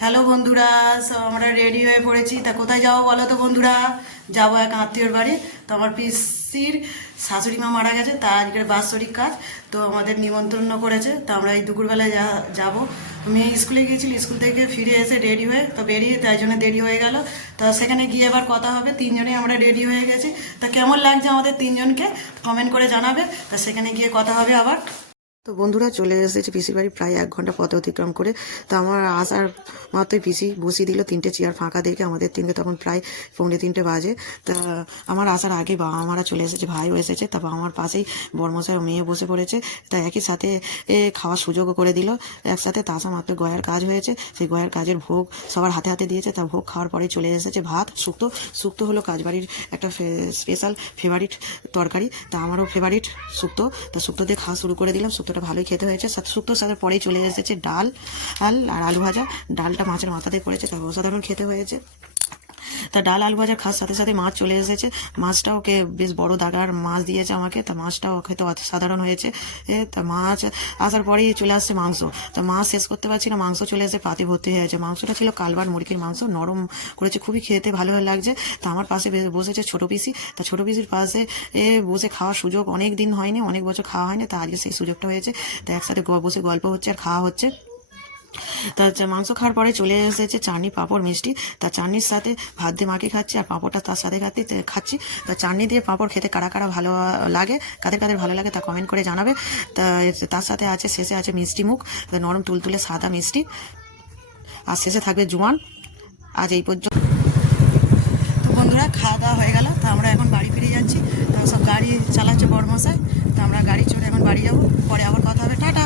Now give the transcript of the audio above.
Hello বন্ধুরা, আমরা ready হয়ে পড়েছি। তা কোথায় যাবো বলো তো বন্ধুরা? যাবো এক আত্মীয়র বাড়ি। তো আমার পিসির শাশুড়ি মা মারা গেছে, তা আজকের বাৎসরিক কাজ। তো আমাদের নিমন্ত্রণ করেছে, তো আমরা এই দুপুরবেলায় যাবো। মেয়ে স্কুলে গিয়েছিল, স্কুল থেকে ফিরে এসে রেডি হয়ে তো বেরিয়ে, তাই জন্য দেরি হয়ে গেল। তা সেখানে গিয়ে এবার কথা হবে। তিনজনেই আমরা রেডি হয়ে গেছি। তা কেমন লাগছে আমাদের তিনজনকে কমেন্ট করে জানাবে। তা সেখানে গিয়ে কথা হবে আবার। তো বন্ধুরা চলে এসেছে পিসির বাড়ি, প্রায় 1 ঘন্টা পথ অতিক্রম করে। তো আমার আসার মাত্রই পিসি বসিয়ে দিল 3টে চেয়ার ফাঁকা দেখে। আমাদের তিনটে তখন প্রায় 2:45 বাজে। তা আমার আসার আগে বাবা মারা চলে এসেছে, ভাইও এসেছে। তারপর আমার পাশেই বর্মশাই মেয়ে বসে পড়েছে। তা একই সাথে খাওয়ার সুযোগও করে দিল একসাথে। তাসা মাত্র গয়ার কাজ হয়েছে, সেই গয়ার কাজের ভোগ সবার হাতে হাতে দিয়েছে। তা ভোগ খাওয়ার পরে চলে এসেছে ভাত, শুক্তো। শুক্তো হলো কাজবাড়ির একটা স্পেশাল ফেভারিট তরকারি। তা আমারও ফেভারিট শুক্তো। তা শুক্তো দিয়ে খাওয়া শুরু করে দিলাম। শুক্তোটা ভালোই খেতে হয়েছে। শুক্তোর সাথে পরেই চলে এসেছে ডাল আর আলু ভাজা। ডালটা মাছের মাথা দিয়ে পড়েছে, তা অসাধারণ খেতে হয়েছে। তা ডাল আলু ভাজা খাওয়ার সাথে সাথে মাছ চলে এসেছে। মাছটাও ওকে বেশ বড় দাগার মাছ দিয়েছে আমাকে। তা মাছটাও খেতে অসাধারণ হয়েছে। তা মাছ আসার পরেই চলে আসছে মাংস। তা মাছ শেষ করতে পারছি না, মাংস চলে এসে পাতে ভর্তি হয়ে আছে। মাংসটা ছিল কালবার মুরগির মাংস, নরম করেছে, খুবই খেতে ভালো লাগছে। তা আমার পাশে বসেছে ছোট পিসি। তা ছোট পিসির পাশে বসে খাওয়ার সুযোগ অনেক দিন হয়নি, অনেক বছর খাওয়া হয়নি। তা আজকে সেই সুযোগটা হয়েছে। তা একসাথে বসে গল্প হচ্ছে আর খাওয়া হচ্ছে। তা মাংস খাওয়ার পরে চলে এসেছে চাটনি, পাঁপড়, মিষ্টি। তা চাটনির সাথে ভাত দিয়ে মাকে খাচ্ছি আর পাঁপড়টা তার সাথে খাচ্ছি। তা চাটনি দিয়ে পাঁপড় খেতে কারা কারা ভালো লাগে, কাদের কাদের ভালো লাগে তা কমেন্ট করে জানাবে। তা তার সাথে আছে, শেষে আছে মিষ্টি মুখ, নরম তুলতুলে সাদা মিষ্টি। আর শেষে থাকবে জোয়ান। আজ এই পর্যন্ত। তো বন্ধুরা খাওয়া দাওয়া হয়ে গেল। তা আমরা এখন বাড়ি ফিরে যাচ্ছি। তো সব গাড়ি চালাচ্ছে বড়মশাই। তো আমরা গাড়ি চড়ে এখন বাড়ি যাবো। পরে আবার কথা হবে। টাটা।